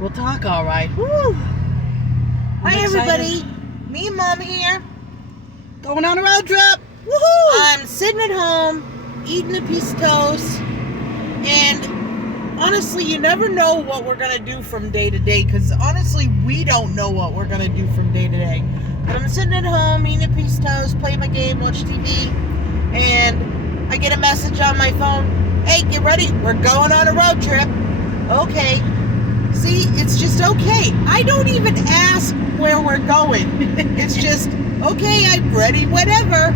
We'll talk, all right. Woo! I'm Hi, excited. everybody. Me and Mom here. Going on a road trip. Woohoo! I'm sitting at home, eating a piece of toast, and honestly, you never know what we're going to do from day to day, because honestly, we don't know what we're going to do from day to day. But I'm sitting at home, eating a piece of toast, playing my game, watch TV, and I get a message on my phone. Hey, get ready. We're going on a road trip. Okay. See, it's just okay. I don't even ask where we're going. It's just, okay, I'm ready, whatever.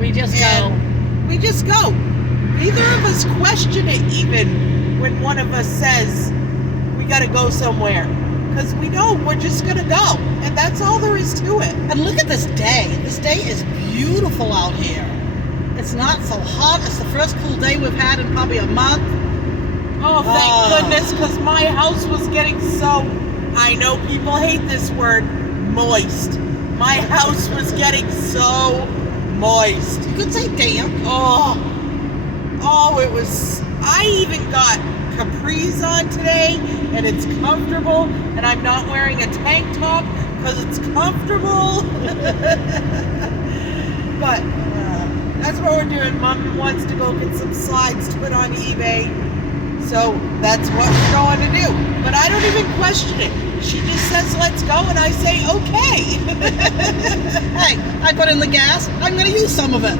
We just go. And we just go. Neither of us question it even when one of us says we got to go somewhere. Because we know we're just going to go. And that's all there is to it. And look at this day. This day is beautiful out here. It's not so hot. It's the first cool day we've had in probably a month. Oh, thank goodness, because my house was getting so, I know people hate this word, moist. My house was getting so moist. You could say damp. Oh, it was, I even got capris on today, and it's comfortable, and I'm not wearing a tank top because it's comfortable. But that's what we're doing. Mom wants to go get some slides to put on eBay. So that's what we're going to do. But I don't even question it. She just says, let's go, and I say, okay. Hey, I put in the gas. I'm going to use some of it.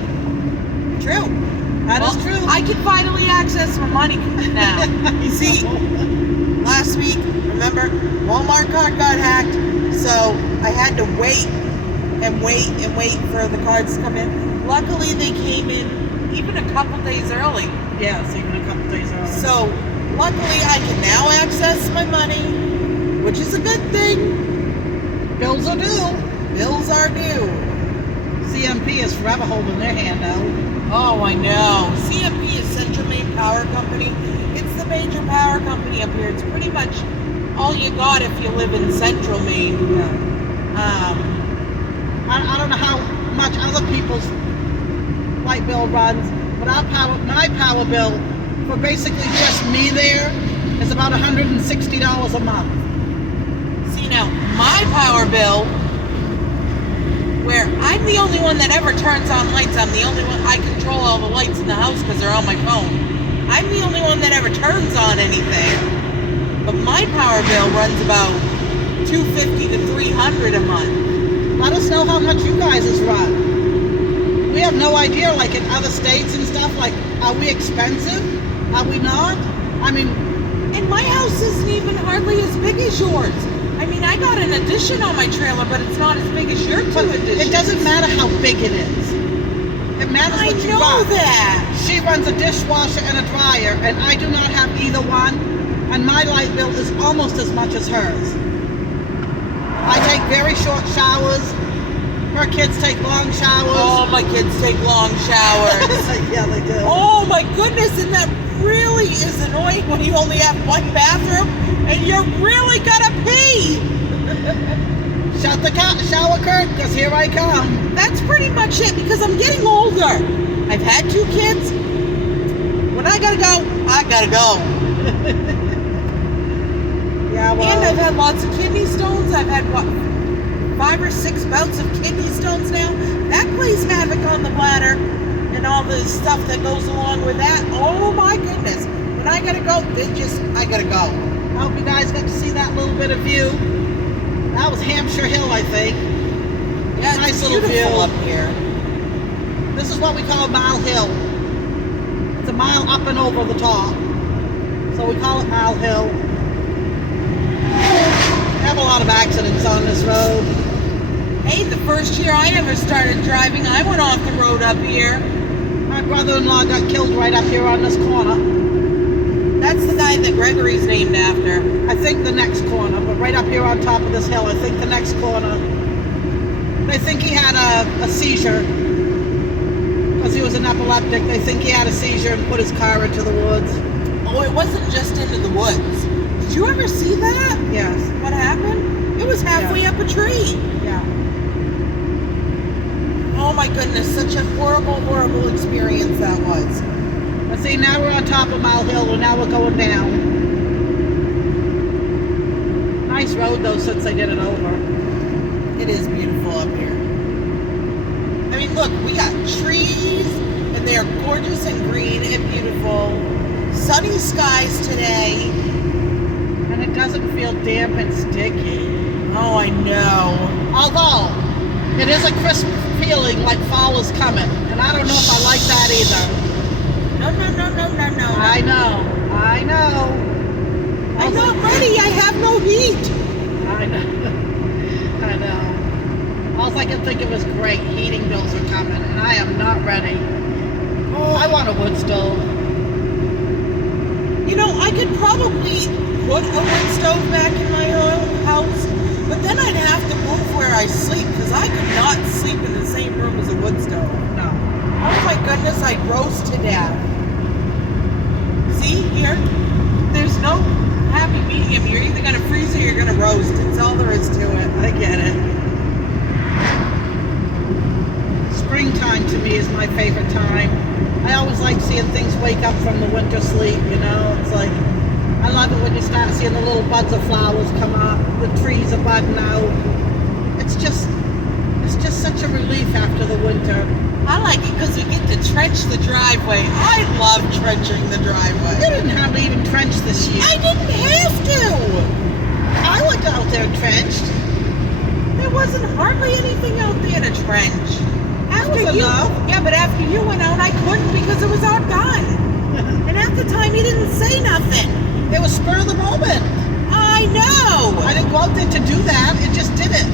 True. That is true. I can finally access my money now. You see, last week, remember, Walmart card got hacked, so I had to wait for the cards to come in. Luckily, they came in even a couple days early. Yes, even a couple days early. So, luckily, I can now access my money, which is a good thing. Bills are due. Bills are due. CMP is forever holding their hand out. Oh, I know. CMP is Central Maine Power Company. It's the major power company up here. It's pretty much all you got if you live in Central Maine. Yeah. I don't know how much other people's light bill runs, but my power bill for basically just me there is about $160 a month. See, now, my power bill, where I'm the only one that ever turns on lights, I'm the only one, I control all the lights in the house because they're on my phone. I'm the only one that ever turns on anything. But my power bill runs about $250 to $300 a month. Let us know how much you guys is run. We have no idea, like in other states and stuff, like, are we expensive? Are we not? I mean... And my house isn't even hardly as big as yours. I mean, I got an addition on my trailer, but it's not as big as your two additions. It doesn't matter how big it is. It matters what you run. I know that. She runs a dishwasher and a dryer, and I do not have either one, and my light bill is almost as much as hers. I take very short showers. Her kids take long showers. Oh, my kids take long showers. Yeah, they do. Oh, my goodness, and that really is annoying when you only have one bathroom and you really gotta pee. Shut the shower curtain, because here I come. That's pretty much it, because I'm getting older. I've had 2 kids. When I gotta go, I gotta go. Yeah, well... And I've had lots of kidney stones. I've had, 5 or 6 bouts of kidney stones now. That plays havoc on the bladder and all the stuff that goes along with that. Oh my goodness. When I gotta go, I gotta go. I hope you guys got to see that little bit of view. That was Hampshire Hill, I think. Yeah, nice it's little beautiful view up here. This is what we call Mile Hill. It's a mile up and over the top. So we call it Mile Hill. We have a lot of accidents on this road. Hey, the first year I ever started driving, I went off the road up here. My brother-in-law got killed right up here on this corner. That's the guy that Gregory's named after. I think the next corner, but right up here on top of this hill, I think the next corner. They think he had a seizure because he was an epileptic. They think he had a seizure and put his car into the woods. Oh, it wasn't just into the woods. Did you ever see that? Yes. What happened? It was halfway up a tree. Yeah. Oh my goodness, such a horrible, horrible experience that was. But see, now we're on top of Mile Hill, and now we're going down. nice road though since they did it over. It is beautiful up here. I mean, look, we got trees, and they are gorgeous and green and beautiful. Sunny skies today. And it doesn't feel damp and sticky. Oh, I know. Although, it is a crisp feeling like fall is coming. And I don't know if I like that either. No. I know. I'm not ready. I have no heat. I know. I know. All I can think of is great. Heating bills are coming, and I am not ready. Oh, I want a wood stove. You know, I could probably put a wood stove back in my house, but then I'd have to move where I sleep, because I could not sleep in the same room as a wood stove. No. Oh my goodness, I'd roast to death. See, here, there's no happy medium. You're either going to freeze or you're going to roast. It's all there is to it. I get it. Springtime to me is my favorite time. I always like seeing things wake up from the winter sleep, you know? It's like, I love it when you start seeing the little buds of flowers come up, the trees are budding out. It's just such a relief after the winter. I like it because we get to trench the driveway. I love trenching the driveway. You didn't hardly even trench this year. I didn't have to. I went out there and trenched. There wasn't hardly anything out there to trench. That was enough. Yeah, but after you went out, I couldn't because it was all done. And at the time, you didn't say nothing. It was spur of the moment. I know. I didn't go out there to do that. It just did it.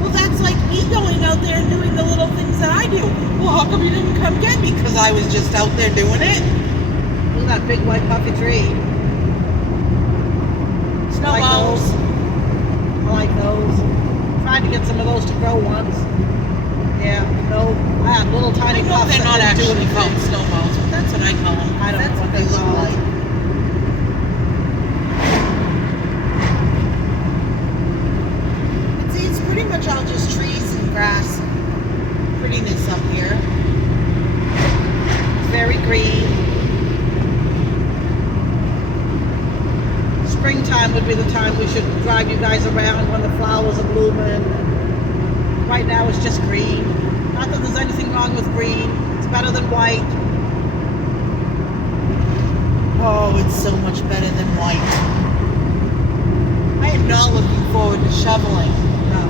Well, that's like me going out there and doing the little things that I do. Well, how come you didn't come get me? Because I was just out there doing it. Look at that big white puffy tree. Snowballs. I like those. Tried to get some of those to grow once. Yeah, no, I had little tiny I know puffs. they're not that didn't do actually called anything. snowballs, but that's what I call them. I don't That's know what they look called. like. But see, it's pretty much all just trees and grass. Prettiness up here. It's very green. Springtime would be the time we should drive you guys around when the flowers are blooming. Right now it's just green. Not that there's anything wrong with green. It's better than white. Oh, it's so much better than white. I am not looking forward to shoveling. No.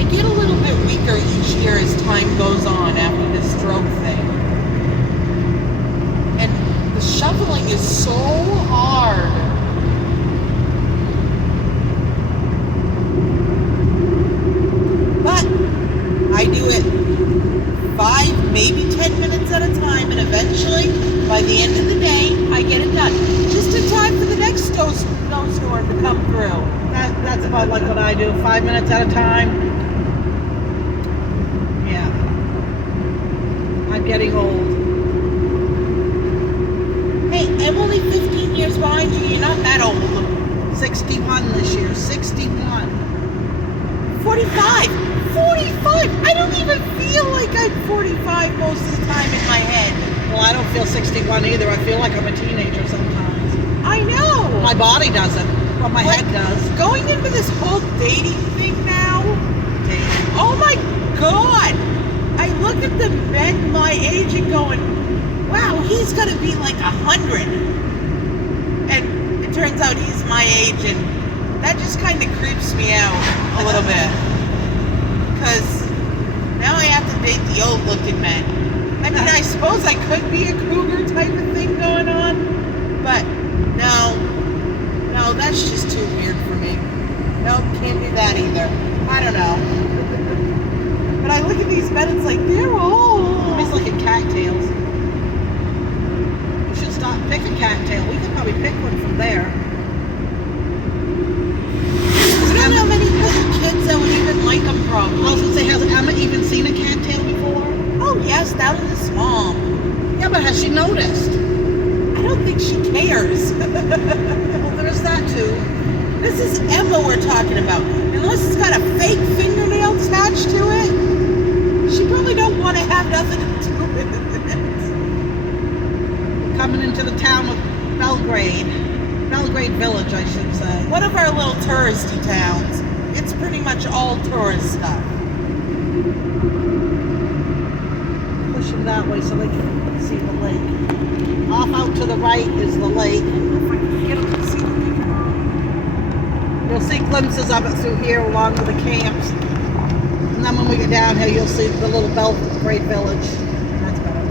I get a little bit weaker each year as time goes on after this stroke thing. And the shoveling is so hard. But I do it 5, maybe 10 minutes at a time, and eventually, by the end of the day, I get it done. Just in time for the next snowstorm to come through. That's about like what I do. 5 minutes at a time. Yeah. I'm getting old. Hey, I'm only 15 years behind you. You're not that old. 61 this year. 61. 45. 45. I don't even feel like I'm 45 most of the time in my head. Well, I don't feel 61 either. I feel like I'm a teenager sometimes. I know. My body doesn't, but my head does. Going into this whole dating thing now. Dating. Oh my God. I look at the men my age and going, wow, he's going to be like 100. And it turns out he's my age, and that just kind of creeps me out a little bit. Because now I have to date the old looking men. I mean, I suppose I could be a cougar type of thing going on, but no, that's just too weird for me. Nope, can't do that either. I don't know. But I look at these men, it's like, they're old. I'm just looking at cattails. We should stop picking cattail. We could probably pick one from there. We don't know many little kids that would even like them, probably. I was going to say, has Emma even seen a cattail before? Oh, yes, down in the swamp. Yeah, but has she noticed? I don't think she cares. Well, there's that too. This is Emma we're talking about. Unless it's got a fake fingernail attached to it, she probably don't want to have nothing to do with it. Coming into the town of Belgrade. Belgrade Village, I should say. One of our little touristy towns. It's pretty much all tourist stuff. Push them that way so they can see the lake. Off out to the right is the lake. If I can get them to see the lake. You'll see glimpses of it through here along with the camps. And then when we get down here, you'll see the little Belgrade Village. That's better,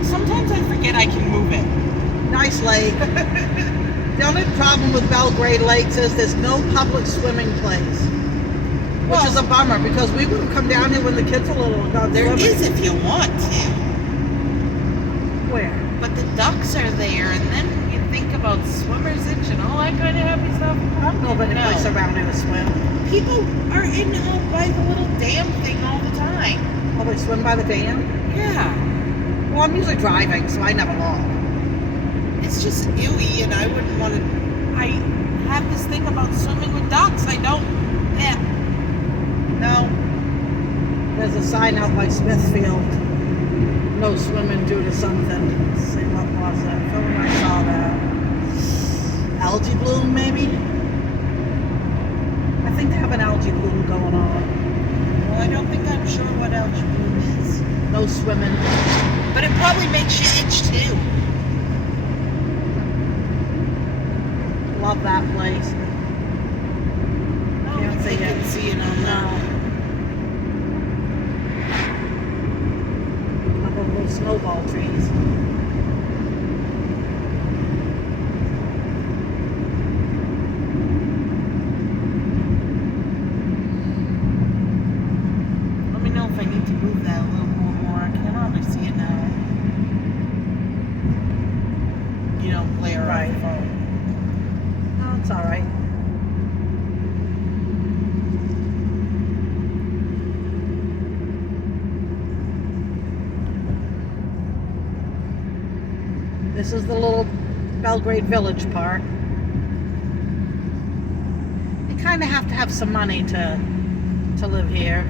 guys. Sometimes I forget I can move it. Nice lake. The only problem with Belgrade Lakes is there's no public swimming place. Which is a bummer because we would have come down here when the kids were little and gone There swimming. is if you want to. Where? But the ducks are there, and then you think about swimmer's itch and all that kind of happy stuff. I don't know of any place around here to swim. People are in by the little dam thing all the time. Oh, they swim by the dam? Yeah. Well, I'm usually driving, so I never log. It's just ewy, and I wouldn't want to. I have this thing about swimming with ducks. I don't. Yeah. No. There's a sign out by Smithfield. No swimming due to something. Let's see, what was that? I feel like I saw that. Algae bloom, maybe? I think they have an algae bloom going on. Well, I don't think I'm sure what algae bloom is. No swimming. But it probably makes you itch too. Love that place. I don't think you can see it on No. Little snowball trees. Let me know if I need to move that a little more. I can hardly see it now. You don't glare Right. on the phone. No, it's all right. This is the little Belgrade Village part. You kind of have to have some money to live here.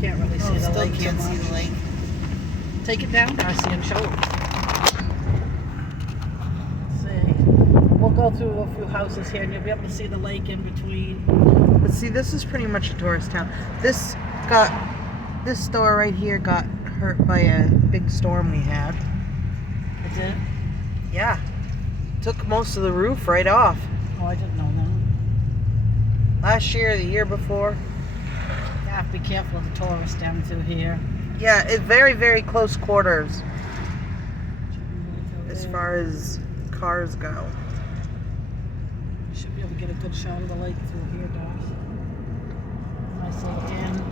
Can't really see the Still lake too can't see much. the lake. Take it down, Darcy, and show them. Let's see. We'll go through a few houses here, and you'll be able to see the lake in between. But see, this is pretty much a tourist town. This store right here got hurt by a big storm we had. It did? Yeah. Took most of the roof right off. Oh, I didn't know that. Last year, the year before. You have to be careful of the tourists down through here. Yeah, it's very, very close quarters as far as cars go. Should be able to get a good shot of the lake through here, Darcy. Nice little inn.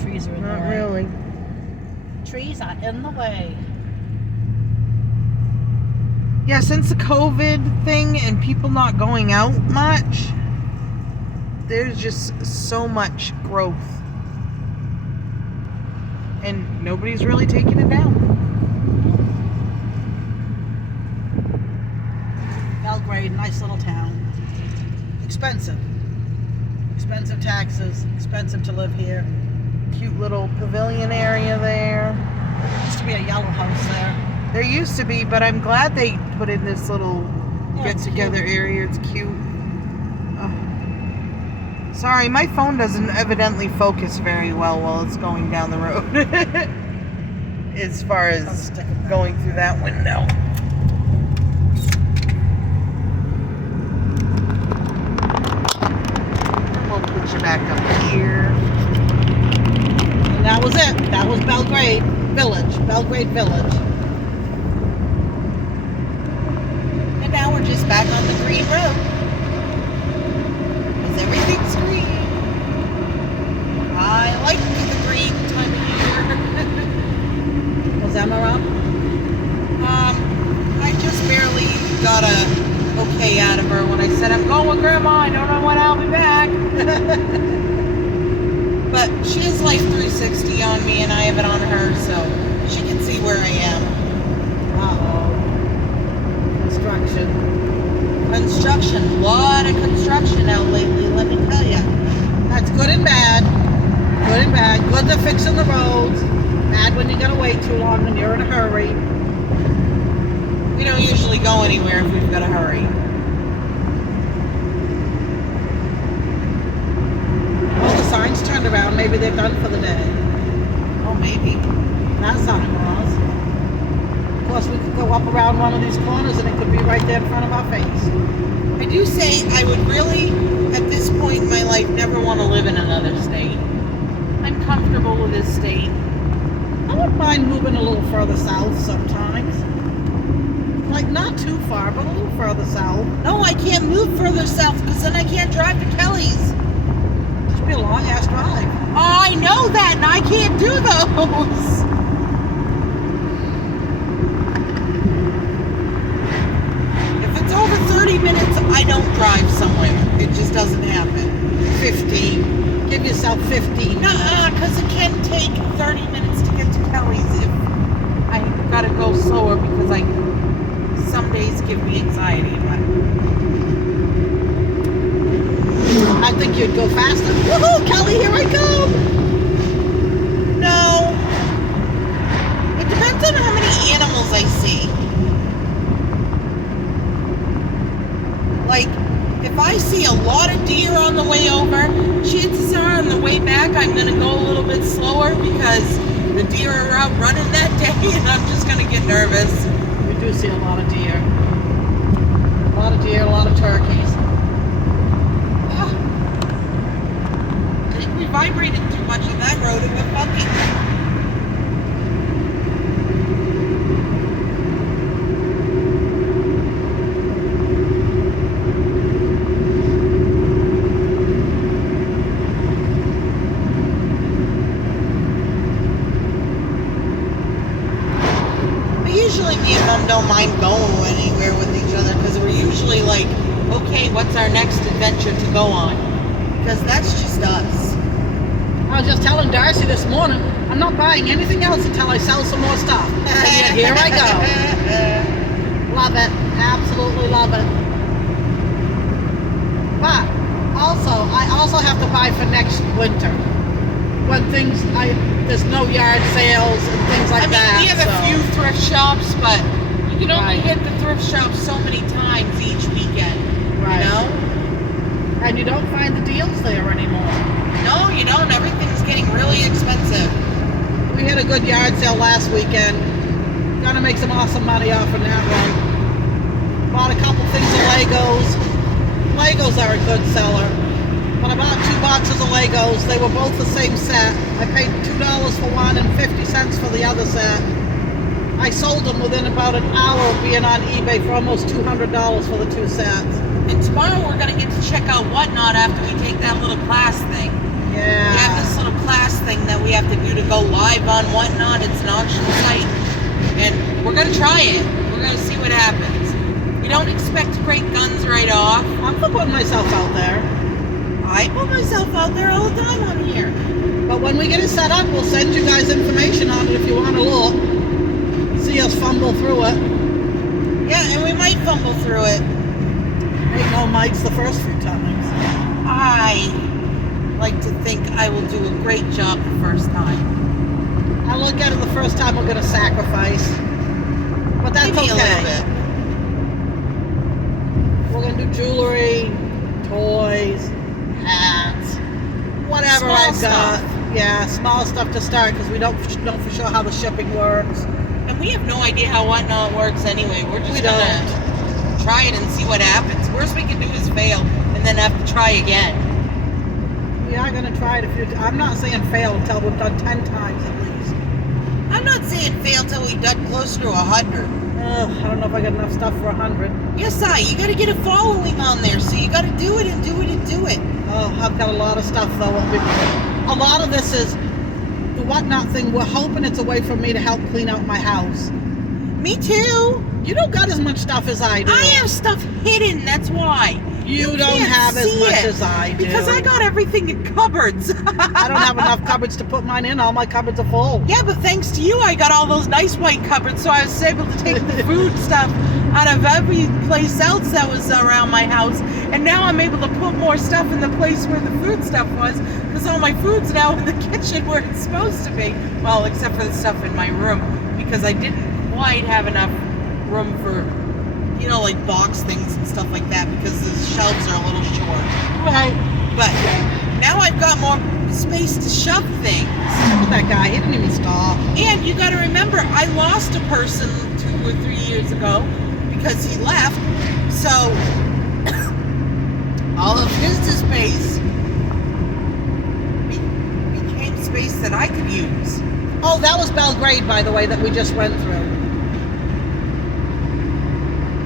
Trees are in the Not way. really. Trees are in the way. Yeah, since the COVID thing and people not going out much, there's just so much growth. And nobody's really taking it down. Belgrade, nice little town. Expensive. Expensive taxes. Expensive to live here. Cute little pavilion area there. There used to be a yellow house there. There used to be, but I'm glad they put in this little Yeah, it's get-together cute. area. It's cute. Oh. Sorry, my phone doesn't evidently focus very well while it's going down the road. As far as going through that window. And we'll put you back up here. And that was it. That was Belgrade Village. Belgrade Village. And now we're just back on the green road. Because everything's green. I like the green time of year. Was Emma up? I just barely got a okay out of her when I said, I'm going with Grandma. I don't know when I'll be back. But she has Life 360 on me and I have it on her, so she can see where I am. Uh-oh. Construction. Construction. A lot of construction out lately, let me tell you. That's good and bad. Good and bad. Good they're fixing the roads. Bad when you gotta wait too long when you're in a hurry. We don't usually go anywhere if we've got to hurry. Oh, the sign's turned around. Maybe they're done for the day. Oh, maybe. That's how it was. Of course, we could go up around one of these corners and it could be right there in front of our face. I do say I would really, at this point in my life, never want to live in another state. I'm comfortable with this state. I wouldn't mind moving a little further south sometimes. Like, not too far, but a little further south. No, I can't move further south because then I can't drive to Kelly's. Just be a long-ass drive. Oh, I know that, and I can't do those. If it's over 30 minutes, I don't drive somewhere. It just doesn't happen. 15. Give yourself 15. Nuh-uh, because it can take 30 minutes to get to Kelly's if I gotta go slower because some days give me anxiety, but I think you'd go faster. Woohoo, Kelly, here I come! no. It depends on how many animals I see. Like, if I see a lot of deer on the way over, chances are on the way back I'm gonna go a little bit slower because the deer are out running that day and I'm just gonna get nervous. We do see a lot of deer. A lot of deer, a lot of turkeys. Oh. I think we vibrated too much on that road and we're fucking. Usually me and Mom don't mind going anywhere with each other because we're usually like, okay, what's our next adventure to go on? Because that's just us. I was just telling Darcy this morning, I'm not buying anything else until I sell some more stuff. And yet here I go. Love it. Absolutely love it. But I also have to buy for next winter. When there's no yard sales and things like that. We have a few thrift shops, but you can only hit the thrift shop so many times each weekend. Right. You know? And you don't find the deals there anymore. No, you don't. Everything's getting really expensive. We had a good yard sale last weekend. Gonna make some awesome money off of that one. Bought a couple things of Legos. Legos are a good seller. But I bought 2 boxes of Legos. They were both the same set. I paid $2 for one and 50 cents for the other set. I sold them within about an hour of being on eBay for almost $200 for the 2 sets. And tomorrow we're going to get to check out Whatnot after we take that little class thing. Yeah. We have this little class thing that we have to do to go live on Whatnot. It's an auction site. And we're going to try it. We're going to see what happens. We don't expect great guns right off. I'm for putting myself out there. I put myself out there all the time on here. But when we get it set up, we'll send you guys information on it if you want to look. See us fumble through it. Yeah, and we might fumble through it. Ain't no mites the first few times. I like to think I will do a great job the first time. I look at it the first time we're going to sacrifice. But that's Maybe okay. a little bit. We're going to do jewelry, toys, hats, whatever Small I've got. stuff. Yeah, small stuff to start because we don't know for sure how the shipping works. And we have no idea how Whatnot works anyway. We're just going to try it and see what happens. Worst we can do is fail and then have to try again. We are going to try it a few times. I'm not saying fail until we've done 10 times at least. I'm not saying fail till we've done closer to 100. I don't know if I got enough stuff for 100. Yes, you got to get a following on there, so you got to do it and do it and do it. Oh, I've got a lot of stuff though. A lot of this is the Whatnot thing. We're hoping it's a way for me to help clean out my house. Me too. You don't got as much stuff as I do. I have stuff hidden, that's why. You don't can't have as see much it, as I do. Because I got everything in cupboards. I don't have enough cupboards to put mine in. All my cupboards are full. Yeah, but thanks to you, I got all those nice white cupboards, so I was able to take the food stuff out of every place else that was around my house. And now I'm able to put more stuff in the place where the food stuff was, because because all my food's now in the kitchen where it's supposed to be. Well, except for the stuff in my room, because I didn't quite have enough room for, you know, like box things and stuff like that, because the shelves are a little short. Right. But now I've got more space to shove things. Look at that guy. He didn't even stop. And you got to remember, I lost a person 2 or 3 years ago because he left. So all of his space became space that I could use. Oh, that was Belgrade, by the way, that we just went through.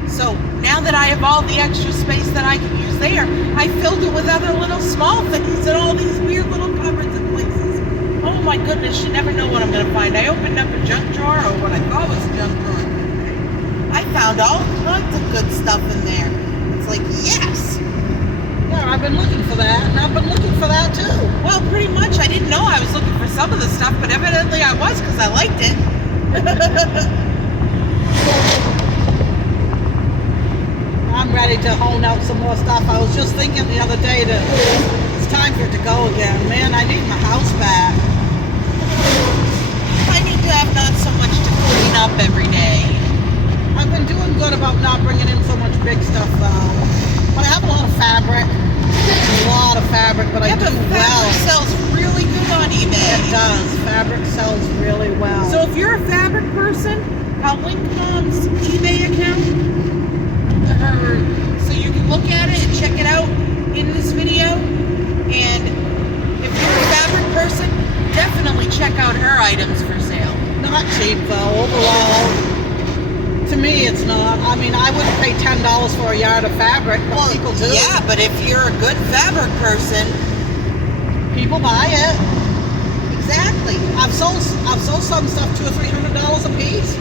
So now that I have all the extra space that I can use there, I filled it with other little small things and all these weird little cupboards and places. Oh my goodness, you never know what I'm going to find. I opened up a junk drawer, or what I thought was a junk drawer. I found all kinds of good stuff in there. It's like, yes! Yeah, I've been looking for that, and I've been looking for that too. Well, pretty much. I didn't know I was looking for some of the stuff, but evidently I was, because I liked it. I'm ready to hone out some more stuff. I was just thinking the other day that it's time for it to go again. Man, I need my house back. I need to have not so much to clean up every day. I've been doing good about not bringing in so much big stuff though. But I have a lot of fabric. A lot of fabric, but I do fabric well. sells really good on eBay. It does. Fabric sells really well. So if you're a fabric person, I'll link Mom's eBay account. So you can look at it and check it out in this video. And if you're a fabric person, definitely check out her items for sale. Not cheap though, overall. To me, it's not. I mean, I wouldn't pay $10 for a yard of fabric, but people do. Yeah, but if you're a good fabric person, people buy it. Exactly. I've sold some stuff $200 or $300 a piece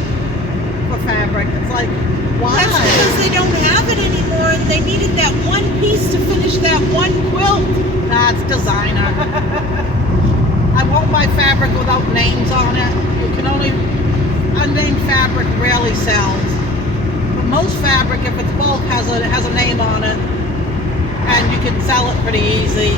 for fabric. It's like, why? That's because they don't have it anymore, and they needed that one piece to finish that one quilt. That's designer. I won't buy fabric without names on it. You can only. Unnamed fabric rarely sells, but most fabric, if it's bulk, has a name on it, and you can sell it pretty easy.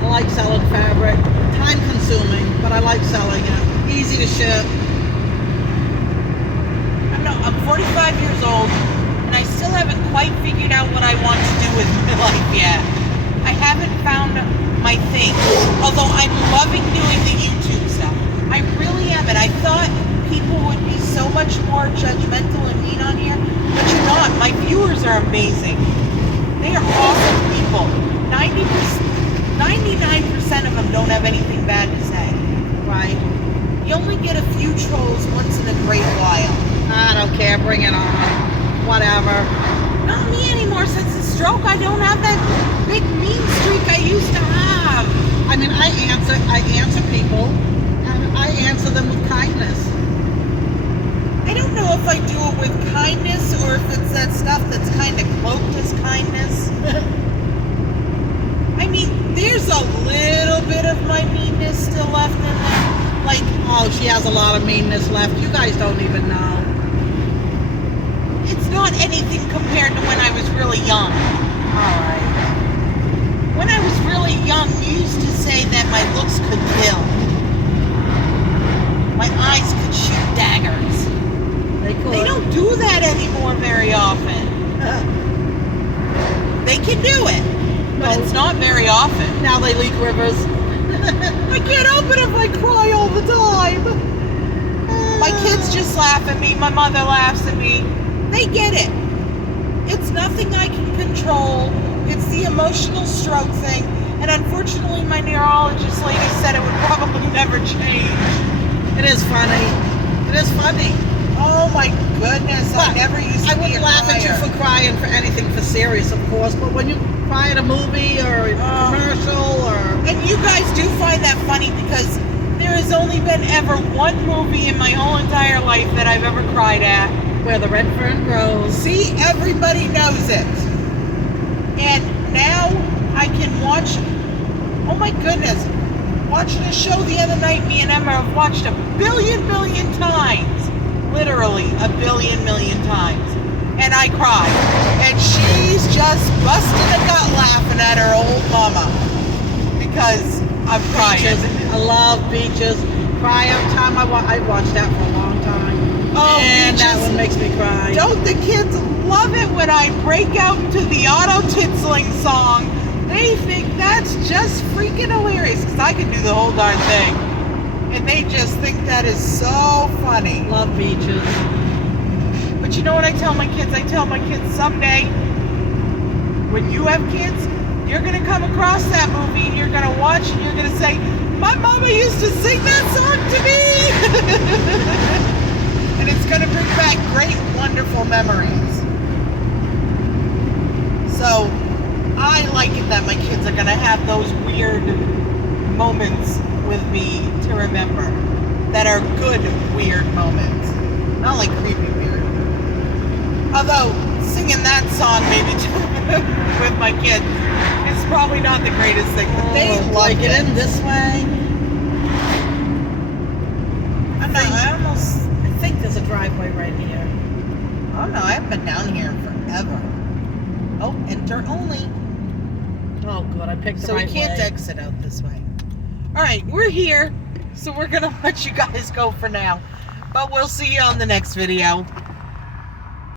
I like selling fabric. Time consuming, but I like selling it. Easy to ship. I'm 45 years old, and I still haven't quite figured out what I want to do with my life yet. I haven't found my thing, although I'm loving doing the YouTube stuff. I really am, and I thought people would be so much more judgmental and mean on here, but you're not. My viewers are amazing. They are awesome people. 99% of them don't have anything bad to say. Right. You only get a few trolls once in a great while. I don't care. Bring it on. Whatever. Not me anymore. Since the stroke, I don't have that big mean streak I used to have. I mean, I answer people, and I answer them with kindness. I don't know if I do it with kindness or if it's that stuff that's kind of cloaked as kindness. I mean, there's a little bit of my meanness still left in there. Like, Oh, she has a lot of meanness left. You guys don't even know. it's not anything compared to when I was really young. Alright. When I was really young, you used to say that my looks could kill. My eyes could shoot daggers. They don't do that anymore very often. They can do it, but it's not very often. Now they leak rivers. I can't help it if I cry all the time. My kids just laugh at me. My mother laughs at me. They get it. It's nothing I can control. It's the emotional stroke thing. And unfortunately, my neurologist lady said it would probably never change. It is funny. It is funny. Oh my goodness, I never used to I be wouldn't laugh at you for crying for anything for serious, of course, but when you cry at a movie or a commercial or... And you guys do find that funny because there has only been ever one movie in my whole entire life that I've ever cried at. Where the red fern grows. See, everybody knows it. And now I can watch, oh my goodness, watching a show the other night, me and Emma have watched a billion times. Literally a billion million times. and I cry. And she's just busting a gut laughing at her old mama because I'm crying. Beaches. I love Beaches. Cry every time I watched that for a long time. Oh, and that Beaches. one makes me cry. Don't the kids love it when I break out to the auto titling song? They think that's just freaking hilarious because I can do the whole darn thing. And they just think that is so funny. Love Beaches. But you know what I tell my kids? I tell my kids someday, when you have kids, you're going to come across that movie and you're going to watch and you're going to say, my mama used to sing that song to me. And it's going to bring back great, wonderful memories. So I like it that my kids are going to have those weird moments with me to remember that are good, weird moments. Not like creepy weird. Although singing that song maybe with my kids is probably not the greatest thing, but they like it in this way. I think there's a driveway right here. Oh no, I haven't been down here in forever. Oh, enter only. Oh, good. I picked the So right we can't way. exit out this way. All right, we're here, so we're gonna let you guys go for now. But we'll see you on the next video.